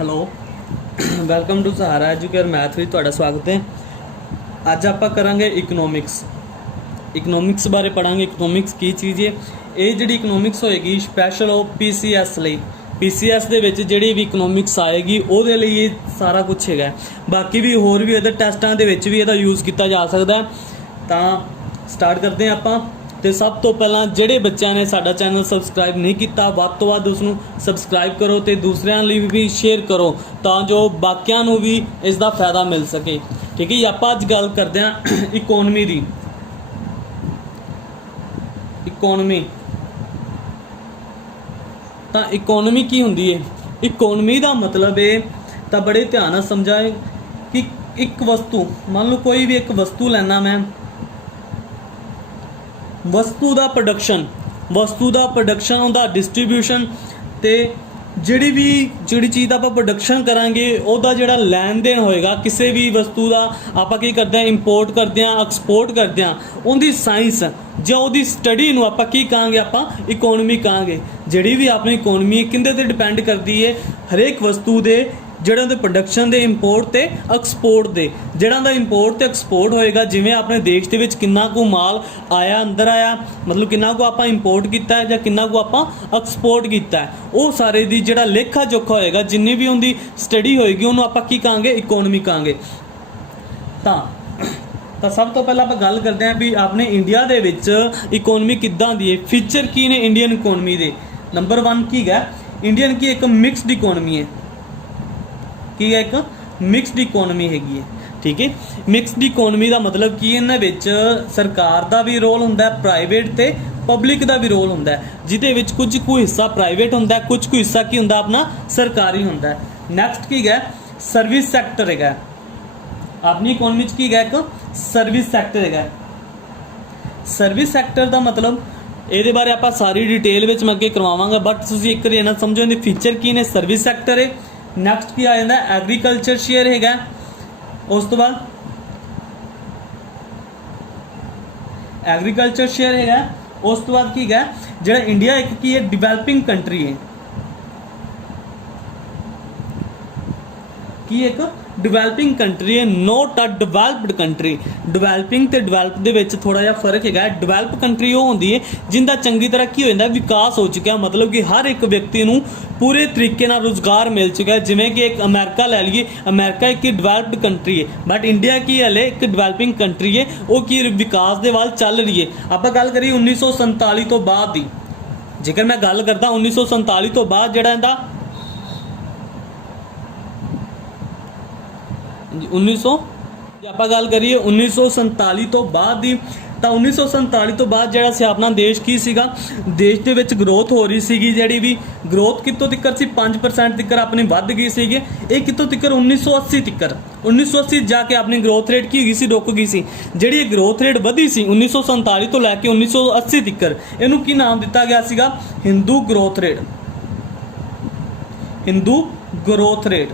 Hello welcome to ਸਹਾਰਾ Educare math ਵਿੱਚ ਤੁਹਾਡਾ ਸਵਾਗਤ ਹੈ। ਅੱਜ ਆਪਾਂ ਕਰਾਂਗੇ ਇਕਨੋਮਿਕਸ ਬਾਰੇ ਪੜਾਂਗੇ। ਇਕਨੋਮਿਕਸ ਕੀ ਚੀਜ਼ ਹੈ। ਇਹ ਜਿਹੜੀ ਇਕਨੋਮਿਕਸ ਹੋਏਗੀ ਸਪੈਸ਼ਲ ਉਹ ਪੀਸੀਐਸ ਲਈ, ਪੀਸੀਐਸ ਦੇ ਵਿੱਚ ਜਿਹੜੀ ਵੀ ਇਕਨੋਮਿਕਸ ਆਏਗੀ ਉਹਦੇ ਲਈ ਇਹ ਸਾਰਾ ਕੁਝ ਹੈਗਾ। ਬਾਕੀ ਵੀ ਹੋਰ ਵੀ ਇਹਦੇ ਟੈਸਟਾਂ ਦੇ ਵਿੱਚ ਵੀ ਇਹਦਾ ਯੂਜ਼ ਕੀਤਾ ਜਾ ਸਕਦਾ। ਤਾਂ ਸਟਾਰਟ ਕਰਦੇ ਹਾਂ ਆਪਾਂ। ਤੇ ਸਭ ਤੋਂ ਪਹਿਲਾਂ ਜਿਹੜੇ ਬੱਚਿਆਂ ਨੇ ਸਾਡਾ ਚੈਨਲ ਸਬਸਕ੍ਰਾਈਬ ਨਹੀਂ ਕੀਤਾ ਵੱਧ ਤੋਂ ਵੱਧ ਉਸ ਨੂੰ ਸਬਸਕ੍ਰਾਈਬ ਕਰੋ ਤੇ ਦੂਸਰਿਆਂ ਲਈ ਵੀ ਸ਼ੇਅਰ ਕਰੋ ਤਾਂ ਜੋ ਬਾਕੀਆਂ ਨੂੰ ਵੀ ਇਸ ਦਾ ਫਾਇਦਾ ਮਿਲ ਸਕੇ। ਠੀਕ ਹੈ ਜੀ। ਆਪਾਂ ਅੱਜ ਗੱਲ ਕਰਦੇ ਹਾਂ ਇਕਨੋਮੀ ਦੀ। ਇਕਨੋਮੀ ਤਾਂ ਇਕਨੋਮੀ ਕੀ ਹੁੰਦੀ ਹੈ। ਇਕਨੋਮੀ ਦਾ ਮਤਲਬ ਇਹ ਤਾਂ ਬੜੇ ਧਿਆਨ ਨਾਲ ਸਮਝਾਏ ਕਿ ਇੱਕ ਵਸਤੂ, ਮੰਨ ਲਓ ਕੋਈ ਵੀ ਇੱਕ ਵਸਤੂ ਲੈਣਾ ਮੈਂ, ਵਸਤੂ ਦਾ ਪ੍ਰੋਡਕਸ਼ਨ, ਉਹਦਾ ਡਿਸਟ੍ਰੀਬਿਊਸ਼ਨ ਤੇ ਜਿਹੜੀ ਚੀਜ਼ ਦਾ ਆਪਾਂ ਪ੍ਰੋਡਕਸ਼ਨ ਕਰਾਂਗੇ ਉਹਦਾ ਜਿਹੜਾ ਲੈਣ ਦੇਣ ਹੋਏਗਾ ਕਿਸੇ ਵੀ ਵਸਤੂ ਦਾ, ਆਪਾਂ ਕੀ ਕਰਦੇ ਹਾਂ ਇੰਪੋਰਟ ਕਰਦੇ ਹਾਂ, ਐਕਸਪੋਰਟ ਕਰਦੇ ਹਾਂ, ਉਹਦੀ ਸਾਇੰਸ ਜਾਂ ਉਹਦੀ ਸਟੱਡੀ ਨੂੰ ਆਪਾਂ ਕੀ ਕਹਾਂਗੇ, ਆਪਾਂ ਇਕਨੋਮੀ ਕਹਾਂਗੇ। ਜਿਹੜੀ ਵੀ ਆਪਣੀ ਇਕਨੋਮੀ ਕਿਹਦੇ ਤੇ ਡਿਪੈਂਡ ਕਰਦੀ ਹੈ, ਹਰੇਕ ਵਸਤੂ ਦੇ ਜਿਹੜਾ ਉਹਦੇ ਪ੍ਰੋਡਕਸ਼ਨ ਦੇ ਇੰਪੋਰਟ ਤੇ ਐਕਸਪੋਰਟ ਦੇ। ਜਿਹੜਾ ਦਾ ਇੰਪੋਰਟ ਤੇ ਐਕਸਪੋਰਟ ਹੋਏਗਾ, ਜਿਵੇਂ ਆਪਣੇ ਦੇਸ਼ ਦੇ ਵਿੱਚ ਕਿੰਨਾ ਕੁ ਮਾਲ ਆਇਆ, ਅੰਦਰ ਆਇਆ, ਮਤਲਬ ਕਿੰਨਾ ਕੁ ਆਪਾਂ ਇੰਪੋਰਟ ਕੀਤਾ ਹੈ ਜਾਂ ਕਿੰਨਾ ਕੁ ਆਪਾਂ ਐਕਸਪੋਰਟ ਕੀਤਾ ਹੈ, ਉਹ ਸਾਰੇ ਦੀ ਜਿਹੜਾ ਲੇਖਾ ਜੋਖਾ ਹੋਏਗਾ, ਜਿੰਨੀ ਵੀ ਉਹਦੀ ਸਟੱਡੀ ਹੋਏਗੀ ਉਹਨੂੰ ਆਪਾਂ ਕੀ ਕਹਾਂਗੇ, ਇਕਨੋਮੀ ਕਹਾਂਗੇ। ਤਾਂ ਸਭ ਤੋਂ ਪਹਿਲਾਂ ਆਪਾਂ ਗੱਲ ਕਰਦੇ ਹਾਂ ਵੀ ਆਪਣੇ ਇੰਡੀਆ ਦੇ ਵਿੱਚ ਇਕਨੋਮੀ ਕਿੱਦਾਂ ਦੀ ਹੈ, ਫੀਚਰ ਕੀ ਨੇ ਇੰਡੀਅਨ ਇਕਨੋਮੀ ਦੇ। ਨੰਬਰ 1 ਕੀ ਹੈ, ਇੰਡੀਅਨ ਕੀ ਇੱਕ ਮਿਕਸਡ ਇਕਨੋਮੀ ਹੈ। ਕੀ ਹੈ, ਇੱਕ ਮਿਕਸਡ ਇਕਨੋਮੀ ਹੈਗੀ ਹੈ। ਠੀਕ ਹੈ। ਮਿਕਸਡ ਇਕਨੋਮੀ ਦਾ ਮਤਲਬ ਕੀ, ਇਹਨਾਂ ਵਿੱਚ ਸਰਕਾਰ ਦਾ ਵੀ ਰੋਲ ਹੁੰਦਾ ਹੈ, ਪ੍ਰਾਈਵੇਟ ਤੇ ਪਬਲਿਕ ਦਾ ਵੀ ਰੋਲ ਹੁੰਦਾ ਹੈ, ਜਿਹਦੇ ਵਿੱਚ ਕੁਝ ਕੁ ਹਿੱਸਾ ਪ੍ਰਾਈਵੇਟ ਹੁੰਦਾ ਹੈ, ਕੁਝ ਕੁ ਹਿੱਸਾ ਕੀ ਹੁੰਦਾ ਆਪਣਾ ਸਰਕਾਰੀ ਹੁੰਦਾ ਹੈ। ਨੈਕਸਟ ਕੀ ਹੈ, ਸਰਵਿਸ ਸੈਕਟਰ ਹੈਗਾ। ਆਪਣੀ ਇਕਨੋਮੀ 'ਚ ਕੀ ਹੈ, ਇੱਕ ਸਰਵਿਸ ਸੈਕਟਰ ਹੈਗਾ। ਸਰਵਿਸ ਸੈਕਟਰ ਦਾ ਮਤਲਬ ਇਹਦੇ ਬਾਰੇ ਆਪਾਂ ਸਾਰੀ ਡਿਟੇਲ ਵਿੱਚ ਮੈਂ ਅੱਗੇ ਕਰਵਾਵਾਂਗਾ, ਬਟ ਤੁਸੀਂ ਇੱਕ ਵਾਰੀ ਇਹਨਾਂ ਸਮਝੋ ਇਹਦੇ ਫੀਚਰ ਕੀ ਨੇ। ਸਰਵਿਸ ਸੈਕਟਰ ਹੈ। ਨੈਕਸਟ ਕੀ ਆ ਜਾਂਦਾ, ਐਗਰੀਕਲਚਰ ਸ਼ੇਅਰ ਹੈਗਾ। ਉਸ ਤੋਂ ਬਾਅਦ ਐਗਰੀਕਲਚਰ ਸ਼ੇਅਰ ਹੈਗਾ। ਉਸ ਤੋਂ ਬਾਅਦ ਕੀ ਹੈਗਾ, ਜਿਹੜਾ ਇੰਡੀਆ ਇੱਕ ਕੀ ਹੈ, ਡਿਵੈਲਪਿੰਗ ਕੰਟਰੀ ਹੈ। ਕੀ ਇੱਕ ਡਿਵੈਲਪਿੰਗ ਕੰਟਰੀ ਹੈ, not a developed country. Developing ਤੇ ਡਿਵੈਲਪ ਦੇ ਵਿੱਚ ਥੋੜਾ ਜਿਹਾ ਫਰਕ ਹੈਗਾ। ਡਿਵੈਲਪ ਕੰਟਰੀ ਉਹ ਹੁੰਦੀ ਹੈ ਜਿੰਦਾ ਚੰਗੀ ਤਰ੍ਹਾਂ ਕੀ ਹੋ ਜਾਂਦਾ, ਵਿਕਾਸ ਹੋ ਚੁੱਕਿਆ, ਮਤਲਬ ਕਿ ਹਰ ਇੱਕ ਵਿਅਕਤੀ ਨੂੰ ਪੂਰੇ ਤਰੀਕੇ ਨਾਲ ਰੁਜ਼ਗਾਰ ਮਿਲ ਚੁੱਕਾ ਹੈ। ਜਿਵੇਂ ਕਿ ਇੱਕ ਅਮਰੀਕਾ ਲੈ ਲਈਏ, ਅਮਰੀਕਾ ਇੱਕ ਡਿਵੈਲਪਡ ਕੰਟਰੀ ਹੈ, ਬਟ ਇੰਡੀਆ ਕੀ ਹਲੇ ਇੱਕ ਡਿਵੈਲਪਿੰਗ ਕੰਟਰੀ ਹੈ, ਉਹ ਕੀ ਵਿਕਾਸ ਦੇ ਵੱਲ ਚੱਲ ਰਹੀ ਹੈ। ਆਪਾਂ ਗੱਲ ਕਰੀਏ 1947 ਤੋਂ ਬਾਅਦ ਦੀ, ਜੇਕਰ ਮੈਂ ਗੱਲ ਕਰਦਾ 1947 ਤੋਂ ਬਾਅਦ ਜਿਹੜਾ ਇਹਦਾ 1900 ਜੇ ਆਪਾਂ ਗੱਲ ਕਰੀਏ 1947 ਤੋਂ ਬਾਅਦ ਦੀ, ਤਾਂ 1947 ਤੋਂ ਬਾਅਦ ਜਿਹੜਾ ਸੀ ਆਪਣਾ ਦੇਸ਼ ਕੀ ਸੀਗਾ, ਦੇਸ਼ ਦੇ ਵਿੱਚ ਗਰੋਥ ਹੋ ਰਹੀ ਸੀਗੀ। ਜਿਹੜੀ ਵੀ ਗਰੋਥ ਕਿੱਥੋਂ ਤੱਕ ਸੀ, 5% ਤੱਕ ਆਪਣੀ ਵੱਧ ਗਈ ਸੀਗੀ। ਇਹ ਕਿੱਥੋਂ ਤੱਕ 1980 ਤੱਕ, 1980 ਜਾ ਕੇ ਆਪਣੀ ਗਰੋਥ ਰੇਟ ਕੀ ਹੋ ਗਈ ਸੀ, ਰੁਕ ਗਈ ਸੀ। ਜਿਹੜੀ ਇਹ ਗਰੋਥ ਰੇਟ ਵਧੀ ਸੀ 1947 ਤੋਂ ਲੈ ਕੇ 1980 ਤੱਕ, ਇਹਨੂੰ ਕੀ ਨਾਮ ਦਿੱਤਾ ਗਿਆ ਸੀਗਾ, Hindu growth rate. Hindu growth rate,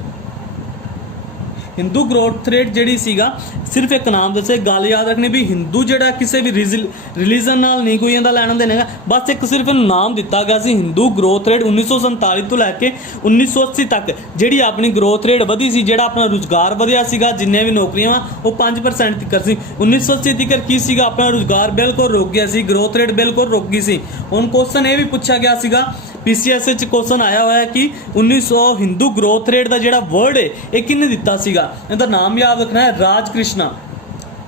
Hindu growth rate ਜਿਹੜੀ ਸੀਗਾ, ਸਿਰਫ ਇੱਕ ਨਾਮ ਦੱਸੇ, ਗੱਲ ਯਾਦ ਰੱਖਣੀ ਵੀ ਹਿੰਦੂ ਜਿਹੜਾ ਕਿਸੇ ਵੀ ਰਿਲੀਜਨ ਨਾਲ ਨਹੀਂ ਕੋਈ ਇਹਦਾ ਲੈਣਾ ਦੇਣਾ ਹੈਗਾ, ਬਸ ਇੱਕ ਸਿਰਫ ਇਹਨੂੰ ਨਾਮ ਦਿੱਤਾ ਗਿਆ ਸੀ ਹਿੰਦੂ ਗਰੋਥ ਰੇਟ। 1947 ਤੋਂ ਲੈ ਕੇ 1980 ਤੱਕ ਜਿਹੜੀ ਆਪਣੀ ਗਰੋਥ ਰੇਟ ਵਧੀ ਸੀ, ਜਿਹੜਾ ਆਪਣਾ ਰੁਜ਼ਗਾਰ ਵਧਿਆ ਸੀਗਾ, ਜਿੰਨੇ ਵੀ ਨੌਕਰੀਆਂ ਵਾ ਉਹ 5% ਤੱਕ ਸੀ। 1980 ਤੱਕ ਕੀ ਸੀਗਾ, ਆਪਣਾ ਰੁਜ਼ਗਾਰ ਬਿਲਕੁਲ ਰੁਕ ਗਿਆ ਸੀ, ਗਰੋਥ ਰੇਟ ਬਿਲਕੁਲ ਰੁਕ ਗਈ ਸੀ। ਹੁਣ ਕੁਐਸਚਨ ਇਹ ਵੀ ਪੁੱਛਿਆ ਗਿਆ ਸੀਗਾ, ਪੀਸੀਐਸ ਵਿੱਚ ਕੁਐਸਚਨ ਆਇਆ ਹੋਇਆ ਕਿ 1900 ਹਿੰਦੂ ਗਰੋਥ ਰੇਟ ਦਾ ਜਿਹੜਾ ਵਰਡ ਹੈ ਇਹ ਕਿਹਨੇ ਦਿੱਤਾ ਸੀਗਾ। ਇਹਦਾ ਨਾਮ ਯਾਦ ਰੱਖਣਾ ਹੈ, ਰਾਜ ਕ੍ਰਿਸ਼ਨਾ।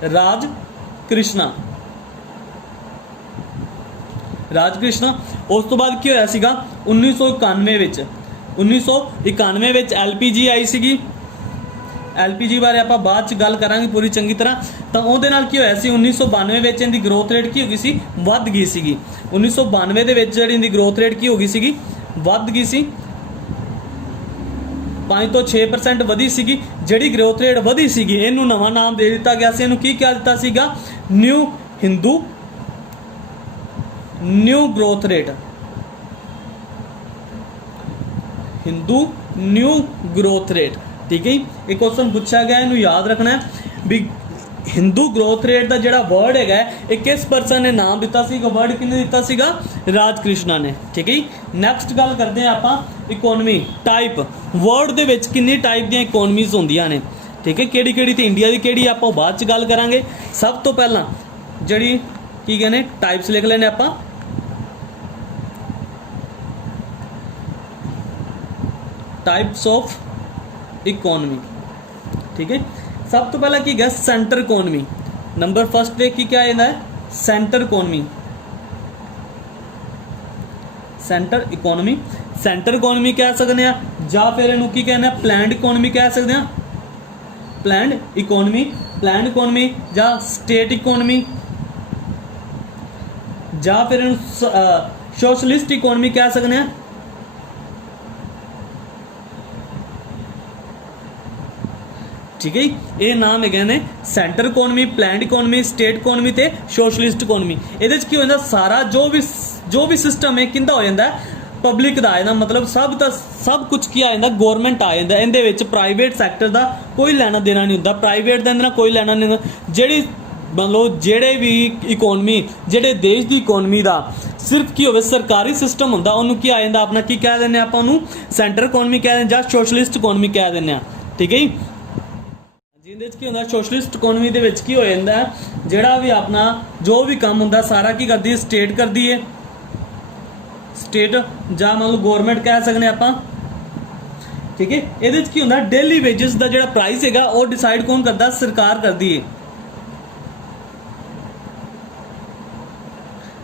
ਰਾਜ ਕ੍ਰਿਸ਼ਨਾ, ਰਾਜ ਕ੍ਰਿਸ਼ਨਾ। ਉਸ ਤੋਂ ਬਾਅਦ ਕੀ ਹੋਇਆ ਸੀਗਾ 1991 ਵਿੱਚ, 1991 ਵਿੱਚ ਐਲਪੀਜੀ ਆਈ ਸੀਗੀ। ਐਲਪੀਜੀ ਬਾਰੇ ਆਪਾਂ ਬਾਅਦ ਚ ਗੱਲ ਕਰਾਂਗੇ ਪੂਰੀ ਚੰਗੀ ਤਰ੍ਹਾਂ। ਤਾਂ ਉਹਦੇ ਨਾਲ ਕੀ ਹੋਇਆ ਸੀ, 1992 ਵਿੱਚ ਇਹਦੀ ਗਰੋਥ ਰੇਟ ਕੀ ਹੋ ਗਈ ਸੀ, ਵੱਧ ਗਈ ਸੀਗੀ। 1992 ਦੇ ਵਿੱਚ ਜਿਹੜੀ ਇਹਦੀ ਗਰੋਥ ਰੇਟ ਕੀ ਹੋ ਗਈ ਸੀਗੀ, ਵੱਧ ਗਈ ਸੀ, 5 ਤੋਂ 6% ਵਧੀ ਸੀਗੀ। ਜਿਹੜੀ ਗਰੋਥ ਰੇਟ ਵਧੀ ਸੀਗੀ ਇਹਨੂੰ ਨਵਾਂ ਨਾਮ ਦੇ ਦਿੱਤਾ ਗਿਆ ਸੀ। ਇਹਨੂੰ ਕੀ ਕਿਹਾ ਦਿੱਤਾ ਸੀਗਾ, new growth rate. Hindu new growth rate. ਠੀਕ ਹੈ ਜੀ। ਇਹ ਕੁਐਸਚਨ ਪੁੱਛਿਆ ਗਿਆ, ਇਹਨੂੰ ਯਾਦ ਰੱਖਣਾ ਹੈ ਵੀ ਹਿੰਦੂ ਗਰੋਥ ਰੇਟ ਦਾ ਜਿਹੜਾ ਵਰਡ ਹੈਗਾ ਇਹ ਕਿਸ ਪਰਸਨ ਨੇ ਨਾਮ ਦਿੱਤਾ ਸੀਗਾ, ਵਰਡ ਕਿਹਨੇ ਦਿੱਤਾ ਸੀਗਾ, ਰਾਜ ਕ੍ਰਿਸ਼ਨਾ ਨੇ। ਠੀਕ ਹੈ ਜੀ। ਨੈਕਸਟ ਗੱਲ ਕਰਦੇ ਹਾਂ ਆਪਾਂ ਇਕਨੋਮੀ ਟਾਈਪ। ਵਰਲਡ ਦੇ ਵਿੱਚ ਕਿੰਨੀ ਟਾਈਪ ਦੀਆਂ ਇਕਨੋਮੀਜ਼ ਹੁੰਦੀਆਂ ਨੇ, ਠੀਕ ਹੈ, ਕਿਹੜੀ ਕਿਹੜੀ ਤੇ ਇੰਡੀਆ ਦੀ ਕਿਹੜੀ ਆਪਾਂ ਬਾਅਦ ਚ ਗੱਲ ਕਰਾਂਗੇ। ਸਭ ਤੋਂ ਪਹਿਲਾਂ ਜਿਹੜੀ ਕੀ ਕਹਿੰਦੇ ਟਾਈਪਸ ਲਿਖ ਲੈਣੇ ਆਪਾਂ। टाइप्स ऑफ इकोनॉमी, ठीक है। सब तो पहला की है सेंटर इकोनॉमी। नंबर फर्स्ट पे की क्या है, centre economy. Centre economy, centre economy कह सकते हैं या फिर इनू की कहना प्लैंड इकोनॉमी कह सकते हैं। प्लैंड इकोनॉमी, प्लैंड इकोनॉमी या स्टेट इकोनॉमी या फिर सोशलिस्ट इकोनॉमी कह सकते हैं। ठीक है, ये नाम है ने centre economy, planned economy, state economy ते सोशलिस्ट इकोनॉमी। ये की हो जाता सारा जो भी सिस्टम है किंदा हो जाता है पब्लिक का आ जाता, मतलब सब कुछ की आ जाता गौरमेंट आ जाता। इहदे विच प्राइवेट सैक्टर का कोई लेना देना नहीं होंदा, प्राइवेट का इहदे कोई लेना नहीं होंदा। जिहड़ी मतलब जिहड़े भी इकोनॉमी जिहड़े देश की इकोनॉमी का सिर्फ की होवे सरकारी सिस्टम होंदा उहनूं की आ जाता अपना की कह दिंदे आपां उहनूं सेंटर इकोनॉमी कह दिंदे जां सोशलिस्ट इकोनॉमी कह दिंदे आ। ठीक है जी। जिंदे की होंदा सोशलिस्ट इकोनॉमी दे विच की हो जाता है जिहड़ा भी अपना जो भी काम होंदा सारा की करदी है स्टेट करदी है, स्टेट जां मतलब गौरमेंट कह सकते आपां। ठीक है, इहदे की होंदा डेली वेजेस का जिहड़ा प्राइस हैगा वो डिसाइड कौन करदा, सरकार करदी है।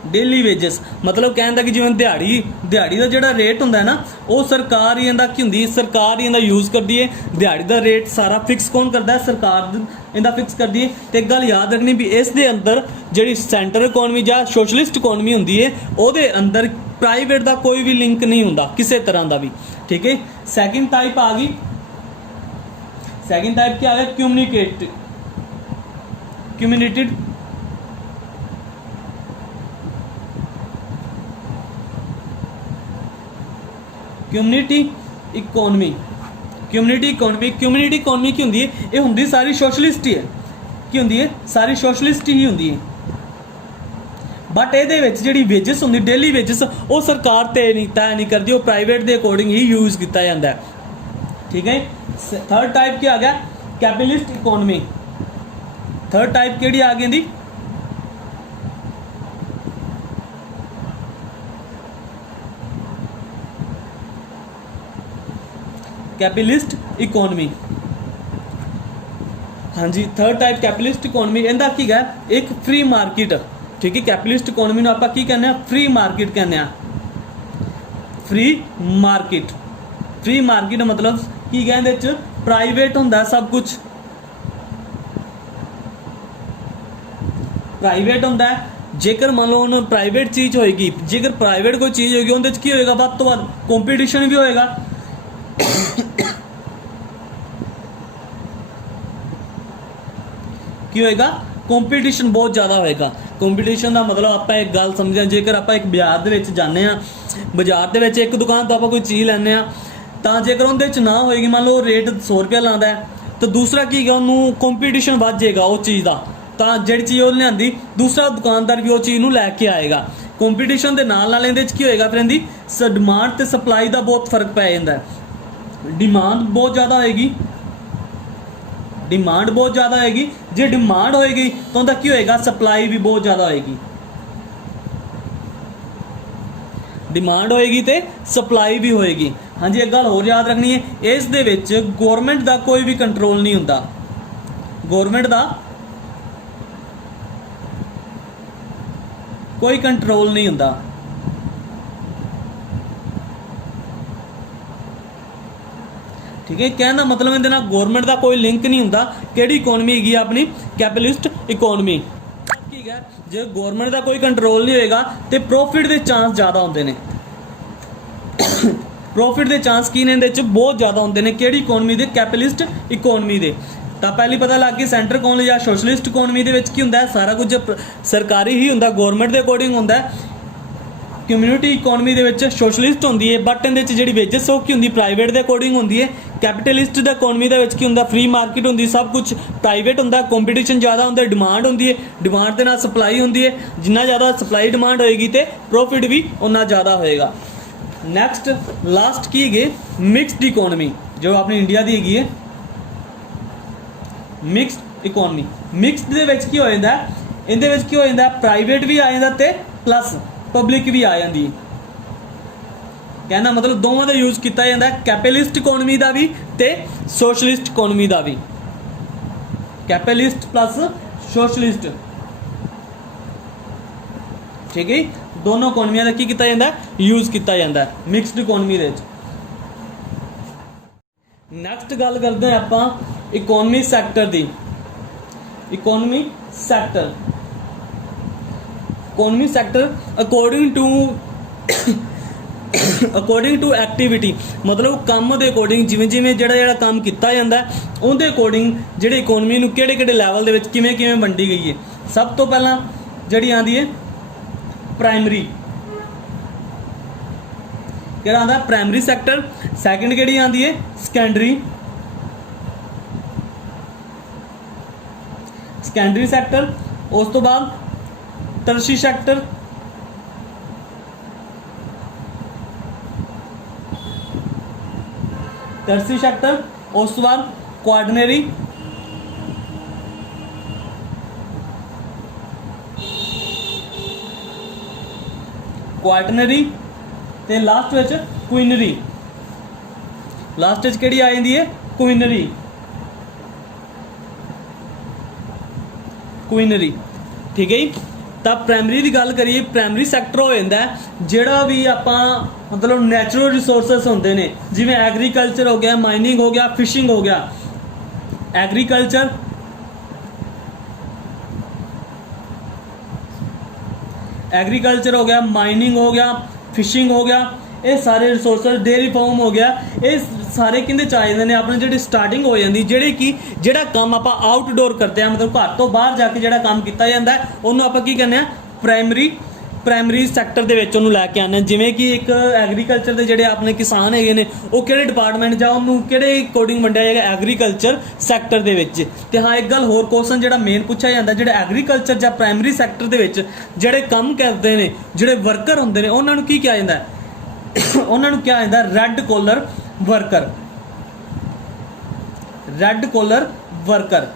डेली वेजेस मतलब कहता कि जिवें दिहाड़ी का जिहड़ा रेट होंदा है ना वो सरकार ही इहदा की हुंदी है, सरकार ही इहदा यूज़ करदी है। दिहाड़ी का रेट सारा फिक्स कौन करता है, सरकार इहदा फिक्स करदी है। तो एक गल याद रखनी भी इस दे अंदर जिहड़ी सेंटर इकोनॉमी या सोशलिस्ट इकोनॉमी हुंदी है उहदे अंदर प्राइवेट का कोई भी लिंक नहीं हुंदा किसी तरह का भी। ठीक है, सैकेंड टाइप आ गई। सैकेंड टाइप क्या आ गया, कम्युनिटेड community economy. Community economy, community economy की होंदी है, ये होंदी सारी सोशलिस्ट ही है। की होंदी है, सारी सोशलिस्ट ही होंदी है। बट ये जी वेजिस होंगी डेली वेजिस वो सरकार तय नहीं करती, वो प्राइवेट के अकॉर्डिंग ही यूज़ किया जाता है। ठीक है। थर्ड टाइप क्या आ गया, कैपिटलिस्ट इकोनॉमी। थर्ड टाइप केड़ी आ गई, कैपिटलिस्ट इकोनॉमी। हाँ जी, थर्ड टाइप कैपिटलिस्ट इकोनॉमी इहदा की है एक फ्री मार्केट। ठीक है, कैपिटलिस्ट इकोनॉमी नूं आपां की कहने आ, फ्री मार्केट कहने आ। फ्री मार्केट, फ्री मार्केट मतलब की कहंदे च प्राइवेट हुंदा सब कुछ, प्राइवेट हुंदा है। जेकर मान लो उन्होंने प्राइवेट चीज़ होएगी, जेकर प्राइवेट कोई चीज़ होगी उहदे च की होएगा, वध तों वध कंपीटीशन भी होएगा। की होएगा, कंपीटीशन बहुत ज़्यादा होएगा। कंपीटीशन का मतलब आप एक गल समझें, जेकर आप एक बाजार दे विच जाने आ, बाजार दे विच एक दुकान तो आप कोई चीज़ लैने आ तो जेकर उहदे च ना होएगी, मान लो रेट 100 रुपया लांदा है तो दूसरा की है उन्होंने कंपीटीशन वध जाएगा उस चीज़ का, तो जिहड़ी चीज़ वो लियांदी दूसरा दुकानदार भी वो चीज़ नूं लैके आएगा। कंपीटीशन के नाल इहदे च की होएगा, फिर इहदी डिमांड ते सप्लाई का बहुत फर्क पै जांदा है। डिमांड बहुत ज़्यादा होएगी, डिमांड बहुत ज़्यादा होएगी। जे डिमांड होएगी तो उनका की होएगा, सप्लाई भी बहुत ज़्यादा होएगी। डिमांड होएगी तो सप्लाई भी होएगी। हाँ जी, एक गल होर याद रखनी है, इस दे विच गौरमेंट का कोई भी कंट्रोल नहीं हुंदा। गौरमेंट का कोई कंट्रोल नहीं हुंदा। ठीक है, कहना मतलब इहदे नाल गौरमेंट का कोई लिंक नहीं हुंदा। किहड़ी इकोनॉमी हैगी अपनी, कैपिटलिस्ट इकोनॉमी। ठीक है, जे गौरमेंट का कोई कंट्रोल नहीं होएगा तो प्रॉफिट के चांस ज़्यादा होंदे ने। प्रॉफिट के चांस की ने इहदे च बहुत ज़्यादा होंदे ने। किहड़ी इकोनॉमी दे, कैपिटलिस्ट इकोनॉमी दे। तो पहली पता लग गई सेंटर इकोनॉमी या सोशलिस्ट इकोनॉमी दे विच की हुंदा है, सारा कुछ सरकारी ही हुंदा, गौरमेंट के अकॉर्डिंग हुंदा है। ਕਮਿਊਨਿਟੀ ਇਕਨੋਮੀ ਦੇ ਵਿੱਚ ਸੋਸ਼ਲਿਸਟ ਹੁੰਦੀ ਹੈ, ਬਟ ਇਹਦੇ ਵਿੱਚ ਜਿਹੜੀ ਵੇਜਸ ਉਹ ਕੀ ਹੁੰਦੀ ਪ੍ਰਾਈਵੇਟ ਦੇ ਅਕੋਰਡਿੰਗ ਹੁੰਦੀ ਹੈ। ਕੈਪੀਟਲਿਸਟ ਦਾ ਇਕਨੋਮੀ ਦੇ ਵਿੱਚ ਕੀ ਹੁੰਦਾ ਫ੍ਰੀ ਮਾਰਕੀਟ ਹੁੰਦੀ, ਸਭ ਕੁਝ ਪ੍ਰਾਈਵੇਟ ਹੁੰਦਾ, ਕੰਪੀਟੀਸ਼ਨ ਜ਼ਿਆਦਾ ਹੁੰਦਾ, ਡਿਮਾਂਡ ਹੁੰਦੀ ਹੈ, ਡਿਮਾਂਡ ਦੇ ਨਾਲ ਸਪਲਾਈ ਹੁੰਦੀ ਹੈ, ਜਿੰਨਾ ਜ਼ਿਆਦਾ ਸਪਲਾਈ ਡਿਮਾਂਡ ਹੋਏਗੀ ਤੇ ਪ੍ਰੋਫਿਟ ਵੀ ਉਨਾ ਜ਼ਿਆਦਾ ਹੋਏਗਾ। ਨੈਕਸਟ ਲਾਸਟ ਕੀ ਹੈਗੇ ਮਿਕਸਡ ਇਕਨੋਮੀ, ਜੋ ਆਪਣੀ ਇੰਡੀਆ ਦੀ ਹੈਗੀ ਹੈ ਮਿਕਸਡ ਇਕਨੋਮੀ। ਮਿਕਸਡ ਦੇ ਵਿੱਚ ਕੀ ਹੋ ਜਾਂਦਾ, ਇਹਦੇ ਵਿੱਚ ਕੀ ਹੋ ਜਾਂਦਾ ਪ੍ਰਾਈਵੇਟ ਵੀ ਆ ਜਾਂਦਾ ਤੇ ਪਲੱਸ ਪਬਲਿਕ ਵੀ ਆ ਜਾਂਦੀ ਹੈ। कहना मतलब दोवां दा यूज किया जाता है, कैपिटलिस्ट इकोनॉमी का भी ते सोशलिस्ट इकोनॉमी का भी। कैपिटलिस्ट प्लस सोशलिस्ट, ठीक है, दोनों इकोनॉमियां का की किया जाता है यूज किया जाता है मिक्सड इकोनॉमी दे। नैक्सट गल करते हैं आपां इकोनॉमी सैक्टर की। Economy sector, economy sector according to activity, मतलब काम के अकॉर्डिंग जिमें जिमें जोड़ा काम किया जाता है उनके अकॉर्डिंग जी इकोनॉमी नूं किहड़े लैवल दे विच किवें किवें वंडी गई है। सब तो पहला जी आती है प्राइमरी, किहड़ा आंदा प्राइमरी सैक्टर। सैकेंड किहड़ी आती है सैकेंडरी, सैकेंडरी सैक्टर। उस तो बाद टर्शी सैक्टर, टर्सी सैक्टर। उस तो बाद क्वार्टनरी, क्वार्टनरी ते लास्ट विच क्वीनरी। लास्ट विच किहड़ी आ जांदी है क्वीनरी, क्वीनरी, ठीक है जी। तो प्राइमरी की गल करिए, प्राइमरी सैक्टर हो जाता है जोड़ा भी आपां मतलब नैचुरल रिसोर्सिस होंदे ने, जिवें एग्रीकल्चर हो गया, माइनिंग हो गया, फिशिंग हो गया। एग्रीकल्चर, एग्रीकल्चर हो गया, माइनिंग हो गया, फिशिंग हो गया, ये सारे रिसोर्सिस, डेयरी फार्म हो गया, ये सारे किंदे च आ जाते हैं अपने जिहड़ी स्टार्टिंग हो जाती जिहड़े कि जिहड़ा काम आपां आउटडोर करते हैं, मतलब घर तो बाहर जाके जिहड़ा काम किया जाता है उन्होंने आपां की कहने प्राइमरी सैक्टर दे विच उहनूं लैके आने। जिवें कि एक एग्रीकल्चर के जिहड़े अपने किसान हैगे ने वो किहड़े डिपार्टमेंट जां उहनूं किहड़े अकॉर्डिंग वंडिया जाएगा एग्रीकल्चर सैक्टर दे विच। ते हाँ एक गल होर क्वेश्चन जिहड़ा मेन पूछा जाता जिहड़े एग्रीकल्चर जां प्राइमरी सैक्टर दे विच जिहड़े काम करते हैं जिहड़े वर्कर होंदे ने उहनां नूं की कहा जाता है उन्होंने क्या आंदा red collar worker, red collar worker.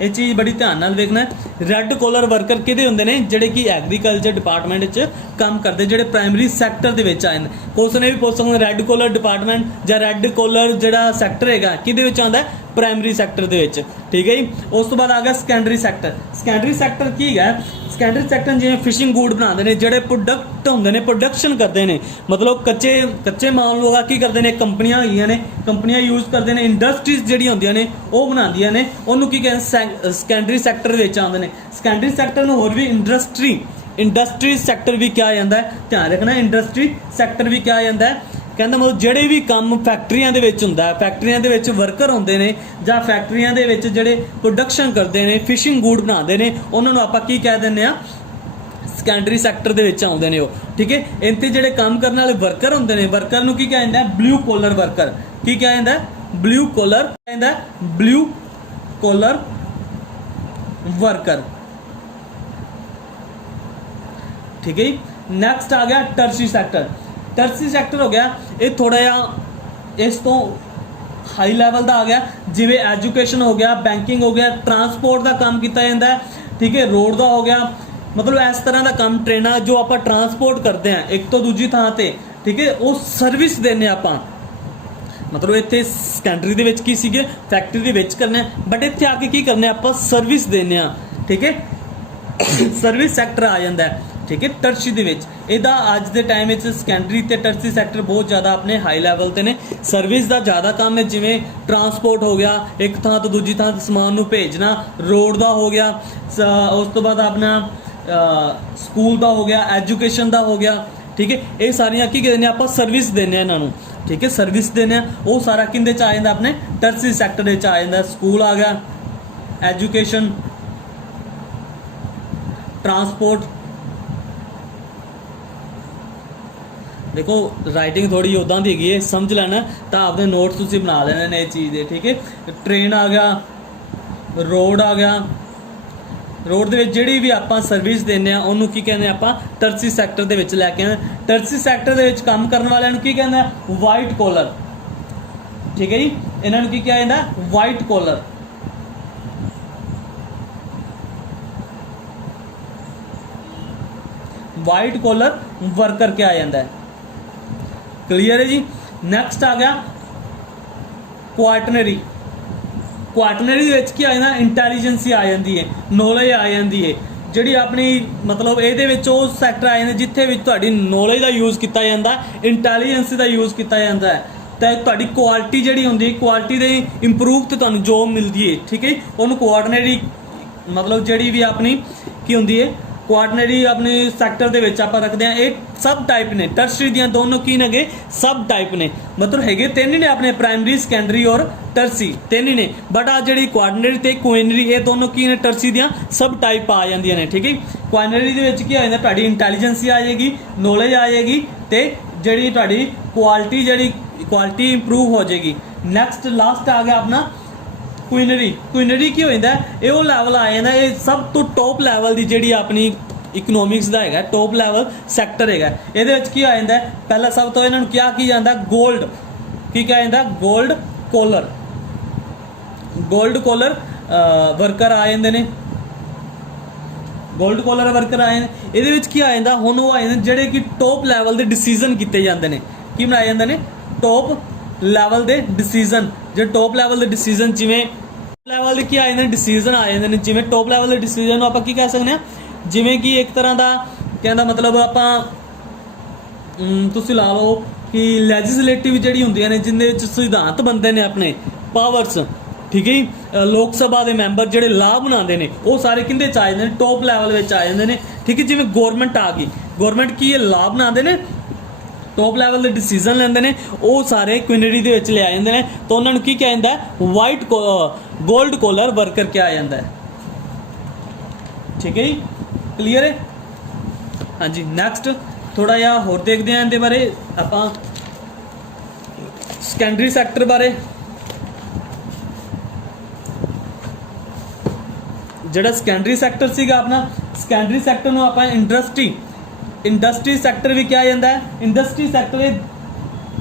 ये चीज़ बड़ी ध्यान नाल देखना है। रेड कॉलर वर्कर किहदे हुंदे ने जिहड़े कि एग्रीकल्चर डिपार्टमेंट च काम करते, जिहड़े प्राइमरी सैक्टर दे विच आंदे। क्वेश्चन ये भी पूछ सकते रेड कॉलर डिपार्टमेंट जां रेड कॉलर जिहड़ा सैक्टर हैगा किहदे विच आंदा है प्राइमरी सैक्टर दे विच, ठीक है जी। उस तो बाद आ गया सैकेंडरी सैक्टर। सैकेंडरी सैक्टर की है सैकेंडरी सैक्टर जिवें फिशिंग गुड बनाते हैं, जिहड़े प्रोडक्ट होंदे ने प्रोडक्शन करते हैं, मतलब कच्चे माल लोग की करते हैं कंपनियां होईयां ने, कंपनियां यूज करते हैं, इंडस्ट्रीज जिहड़ी होंदियां ने वो बनांदियां ने, उहनूं की कहंदे सैकेंडरी सैक्टर विच आंदे ने। सैकेंडरी सैक्टर नूं होर भी इंडस्ट्री सैक्टर भी क्या जाता है, ध्यान रखना इंडस्ट्री सैक्टर भी क्या जाता है। कहना मतलब ਜਿਹੜੇ भी काम फैक्ट्रियां दे विच हुंदा है, फैक्ट्रियां दे विच वर्कर होंदे ने जां फैक्ट्रियां दे विच ਜਿਹੜੇ प्रोडक्शन करते हैं फिशिंग गुड बनाते हैं उन्हां नूं आपां की कह दिंदे आ सैकेंडरी सैक्टर दे विच आउंदे ने वो, ठीक है। इनते ਜਿਹੜੇ काम करने वाले वर्कर होंदे ने वर्कर नूं की कहा जांदा है ब्लू कॉलर वर्कर। की कहा जांदा है ब्लू कॉलर, कहंदा ब्लू कॉलर वर्कर, ठीक है। नैक्सट आ गया टर्शी सैक्टर। टर्सी सैक्टर हो गया ये थोड़ा जिहा इस तो हाई लैवल का आ गया, जिवें एजुकेशन हो गया, बैंकिंग हो गया, ट्रांसपोर्ट का काम किया जाता है, ठीक है, रोड का हो गया, मतलब इस तरह का काम ट्रेना जो आप ट्रांसपोर्ट करते हैं एक तो दूजी थां ते, ठीक है, वो सर्विस देने आपां मतलब इत्थे सैकेंडरी दे विच की सीगे फैक्ट्री दे विच करने, बट इत्थे आके की करने आपां सर्विस देने आ, ठीक है, सर्विस सैक्टर आ जाता है, ठीक है। टर्शी दे विच इहदा अज दे टाइम विच सैकेंडरी ते टर्शी सैक्टर बहुत ज़्यादा अपने हाई लैवल ते ने। सर्विस का ज़्यादा काम है, जिवें ट्रांसपोर्ट हो गया, एक थां तो दूजी थां समान नूं भेजना, रोड का हो गया, उस तो बाद अपना स्कूल का हो गया, एजुकेशन का हो गया, ठीक है। ये सारियां की कहते हैं आप सर्विस देने इन्हां नूं, ठीक है, सर्विस देने वो सारा किंदे च आ जांदा अपने टर्शी सैक्टर विच आ जांदा। स्कूल आ गया, एजुकेशन, ट्रांसपोर्ट, देखो राइटिंग थोड़ी उदां दी हैगी है, समझ लेना तो आपने नोट्स तुसीं बना लेने ने इस चीज़ दे, ठीक है। ट्रेन आ गया, रोड आ गया, रोड ਦੇ ਵਿੱਚ ਜਿਹੜੀ ਵੀ ਆਪਾਂ ਸਰਵਿਸ ਦਿੰਦੇ ਆ ਉਹਨੂੰ ਕੀ ਕਹਿੰਦੇ ਆਪਾਂ ਟਰਸੀ ਸੈਕਟਰ ਦੇ ਵਿੱਚ ਲੈ ਕੇ ਆਉਂਦੇ। ਟਰਸੀ ਸੈਕਟਰ ਦੇ ਵਿੱਚ ਕੰਮ ਕਰਨ ਵਾਲਿਆਂ ਨੂੰ ਕੀ ਕਹਿੰਦਾ ਵਾਈਟ ਕੋਲਰ, ਠੀਕ ਹੈ ਜੀ। ਇਹਨਾਂ ਨੂੰ ਕੀ ਕਿਹਾ ਜਾਂਦਾ white collar. White collar worker ਕਿਹਾ ਜਾਂਦਾ ਹੈ, ਕਲੀਅਰ ਹੈ ਜੀ। ਨੈਕਸਟ ਆ ਗਿਆ ਕੁਆਟਰਨਰੀ। ਕੁਆਟਰਨਰੀ ਦੇ ਵਿੱਚ ਕੀ ਆ ਜਾਂਦਾ ਇੰਟੈਲੀਜੈਂਸੀ ਆ ਜਾਂਦੀ ਹੈ, ਨੌਲੇਜ ਆ ਜਾਂਦੀ ਹੈ, ਜਿਹੜੀ ਆਪਣੀ ਮਤਲਬ ਇਹਦੇ ਵਿੱਚ ਉਹ ਸੈਕਟਰ ਆ ਜਾਂਦੇ ਜਿੱਥੇ ਵਿੱਚ ਤੁਹਾਡੀ ਨੌਲੇਜ ਦਾ ਯੂਜ਼ ਕੀਤਾ ਜਾਂਦਾ, ਇੰਟੈਲੀਜੈਂਸੀ ਦਾ ਯੂਜ਼ ਕੀਤਾ ਜਾਂਦਾ ਹੈ, ਤਾਂ ਤੁਹਾਡੀ ਕੁਆਲਿਟੀ ਜਿਹੜੀ ਹੁੰਦੀ ਹੈ ਕੁਆਲਿਟੀ ਦੇ ਇੰਪਰੂਵ ਤੇ ਤੁਹਾਨੂੰ ਜੋਬ ਮਿਲਦੀ ਹੈ, ਠੀਕ ਹੈ। ਉਹਨੂੰ ਕੁਆਟਰਨਰੀ ਮਤਲਬ ਜਿਹੜੀ ਵੀ ਆਪਣੀ ਕੀ ਹੁੰਦੀ ਹੈ ਕੁਆਟਰਨਰੀ ਆਪਣੇ ਸੈਕਟਰ ਦੇ ਵਿੱਚ ਆਪਾਂ ਰੱਖਦੇ ਹਾਂ। ਇਹ ਸਬ ਟਾਈਪ ਨੇ, ਟਰਸ਼ਰੀ ਦੀਆਂ ਦੋਨੋਂ ਕੀ ਨੇਗੇ ਸਬ ਟਾਈਪ ਨੇ, ਮਤਲਬ ਹੈਗੇ ਤਿੰਨ ਹੀ ਨੇ ਆਪਣੇ ਪ੍ਰਾਇਮਰੀ ਸੈਕੰਡਰੀ ਔਰ ਟਰਸੀ ਤਿੰਨ ਹੀ ਨੇ। ਬਟ ਆ ਜਿਹੜੀ ਕੁਆਟਰਨਰੀ ਤੇ ਕੁਇਨਰੀ ਇਹ ਦੋਨੋਂ ਕੀ ਨੇ ਟਰਸੀ ਦੀਆਂ ਸਬ ਟਾਈਪ ਆ ਜਾਂਦੀਆਂ ਨੇ, ਠੀਕ ਹੈ। ਕੁਇਨਰੀ ਦੇ ਵਿੱਚ ਕੀ ਆ ਜਾਂਦਾ ਤੁਹਾਡੀ ਇੰਟੈਲੀਜੈਂਸੀ ਆ ਜਾਏਗੀ, ਨੌਲੇਜ ਆ ਜਾਏਗੀ ਤੇ ਜਿਹੜੀ ਤੁਹਾਡੀ ਕੁਆਲਿਟੀ ਇੰਪਰੂਵ ਹੋ ਜਾਏਗੀ। ਨੈਕਸਟ ਲਾਸਟ ਆ ਗਿਆ ਆਪਣਾ ਕੁਇਨਰੀ। ਕੁਇਨਰੀ ਕੀ ਹੋ ਜਾਂਦਾ ਇਹ ਉਹ ਲੈਵਲ ਆ ਜਾਂਦਾ, ਇਹ ਸਭ ਤੋਂ ਟੌਪ ਲੈਵਲ ਦੀ ਜਿਹੜੀ ਆਪਣੀ ਇਕਨੋਮਿਕਸ ਦਾ ਹੈਗਾ ਟੌਪ ਲੈਵਲ ਸੈਕਟਰ ਹੈਗਾ। ਇਹਦੇ ਵਿੱਚ ਕੀ ਆ ਜਾਂਦਾ ਪਹਿਲਾਂ ਸਭ ਤੋਂ ਇਹਨਾਂ ਨੂੰ ਕਿਹਾ ਕੀ ਜਾਂਦਾ ਗੋਲਡ, ਕੀ ਕਿਹਾ ਜਾਂਦਾ gold collar. Gold collar worker ਆ ਜਾਂਦੇ ਨੇ, ਗੋਲਡ ਕੋਲਰ ਵਰਕਰ ਆਏ ਨੇ। ਇਹਦੇ ਵਿੱਚ ਕੀ ਆ ਜਾਂਦਾ ਹੁਣ ਉਹ ਆ ਜਾਂਦੇ ਜਿਹੜੇ ਕਿ ਟੌਪ ਲੈਵਲ ਦੇ ਡਿਸੀਜਨ ਕੀਤੇ ਜਾਂਦੇ ਨੇ। ਕੀ ਬਣਾਏ ਜਾਂਦੇ ਨੇ ਟੌਪ ਲੈਵਲ ਦੇ ਡਿਸੀਜਨ, ਜੇ ਟੌਪ ਲੈਵਲ ਦੇ ਡਿਸੀਜਨ ਜਿਵੇਂ ਲੈਵਲ ਦੇ ਕੀ ਆ ਜਾਂਦੇ ਨੇ ਡਿਸੀਜਨ ਆ ਜਾਂਦੇ ਨੇ, ਜਿਵੇਂ ਟੌਪ ਲੈਵਲ ਦੇ ਡਿਸੀਜਨ ਨੂੰ ਆਪਾਂ ਕੀ ਕਹਿ ਸਕਦੇ ਹਾਂ ਜਿਵੇਂ ਕਿ ਇੱਕ ਤਰ੍ਹਾਂ ਦਾ ਕਹਿੰਦਾ ਮਤਲਬ ਆਪਾਂ ਤੁਸੀਂ ਲਾ ਲਓ ਕਿ ਲੈਜਿਸਲੇਟਿਵ ਜਿਹੜੀ ਹੁੰਦੀਆਂ ਨੇ ਜਿੰਦੇ ਵਿੱਚ ਸਿਧਾਂਤ ਬਣਦੇ ਨੇ ਆਪਣੇ ਪਾਵਰਸ, ਠੀਕ ਹੈ ਜੀ। ਲੋਕ ਸਭਾ ਦੇ ਮੈਂਬਰ ਜਿਹੜੇ ਲਾਅ ਬਣਾਉਂਦੇ ਨੇ ਉਹ ਸਾਰੇ ਕਿੰਦੇ ਚ ਆ ਜਾਂਦੇ ਨੇ ਟੌਪ ਲੈਵਲ ਵਿੱਚ ਆ ਜਾਂਦੇ ਨੇ, ਠੀਕ ਹੈ। ਜਿਵੇਂ ਗੌਰਮੈਂਟ ਆ ਗਈ, ਗੌਰਮੈਂਟ ਕੀ ਇਹ ਲਾਅ ਬਣਾਉਂਦੇ ਨੇ ਟੌਪ ਲੈਵਲ ਦੇ ਡਿਸੀਜਨ ਲੈਂਦੇ ਨੇ, ਉਹ ਸਾਰੇ ਕੁਇਨਰੀ ਦੇ ਵਿੱਚ ਲਿਆ ਜਾਂਦੇ ਨੇ, ਤਾਂ ਉਹਨਾਂ ਨੂੰ ਕੀ ਕਿਹਾ ਜਾਂਦਾ ਵਾਈਟ ਗੋਲਡ ਕੋਲਰ ਵਰਕਰ ਕਿਹਾ ਜਾਂਦਾ ਹੈ, ਠੀਕ ਹੈ ਜੀ। ਕਲੀਅਰ ਹੈ ਹਾਂਜੀ। ਨੈਕਸਟ ਥੋੜਾ ਜਿਹਾ ਹੋਰ ਦੇਖਦੇ ਹਾਂ ਇਹਦੇ ਬਾਰੇ ਆਪਾਂ ਸੈਕੰਡਰੀ ਸੈਕਟਰ ਬਾਰੇ। ਜਿਹੜਾ ਸੈਕੰਡਰੀ ਸੈਕਟਰ ਸੀਗਾ ਆਪਣਾ, ਸੈਕੰਡਰੀ ਸੈਕਟਰ ਨੂੰ ਆਪਾਂ ਇੰਡਸਟਰੀ ਸੈਕਟਰ ਵੀ ਕਿਹਾ ਜਾਂਦਾ ਹੈ। ਇੰਡਸਟਰੀ ਸੈਕਟਰ ਇਹ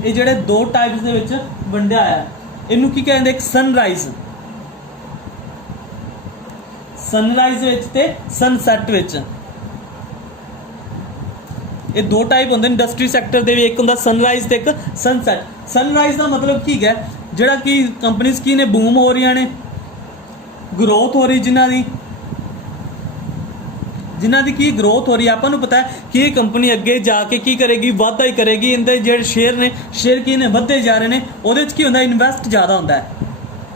ਜਿਹੜੇ ਦੋ ਟਾਈਪਸ ਦੇ ਵਿੱਚ ਵੰਡਿਆ ਹੋਇਆ। ਇਹਨੂੰ ਕੀ ਕਹਿੰਦੇ ਇੱਕ ਸਨਰਾਈਜ਼ ਵਿੱਚ ਤੇ ਸਨਸੈਟ ਵਿੱਚ, ਇਹ ਦੋ ਟਾਈਪ ਹੁੰਦੇ ਨੇ ਇੰਡਸਟਰੀ ਸੈਕਟਰ ਦੇ ਵੀ, ਇੱਕ ਹੁੰਦਾ ਸਨਰਾਈਜ਼ ਤੇ ਇੱਕ ਸਨਸੈਟ। ਸਨਰਾਈਜ਼ ਦਾ ਮਤਲਬ ਕੀ ਹੈ ਜਿਹੜਾ ਕਿ ਕੰਪਨੀਆਂ ਕੀ ਨੇ ਬੂਮ ਹੋ ਰਹੀਆਂ ਨੇ, ਗਰੋਥ ਹੋ ਰਹੀ ਜਿਨ੍ਹਾਂ ਦੀ ਕੀ ਗਰੋਥ ਹੋ ਰਹੀ ਹੈ। ਆਪਾਂ ਨੂੰ ਪਤਾ ਹੈ ਕਿ ਇਹ ਕੰਪਨੀ ਅੱਗੇ ਜਾ ਕੇ ਕੀ ਕਰੇਗੀ ਵਾਧਾ ਹੀ ਕਰੇਗੀ, ਇਹਦੇ ਜਿਹੜੇ ਸ਼ੇਅਰ ਕੀ ਨੇ ਵੱਧਦੇ ਜਾ ਰਹੇ ਨੇ। ਉਹਦੇ ਵਿੱਚ ਕੀ ਹੁੰਦਾ ਇਨਵੈਸਟ ਜ਼ਿਆਦਾ ਹੁੰਦਾ ਹੈ,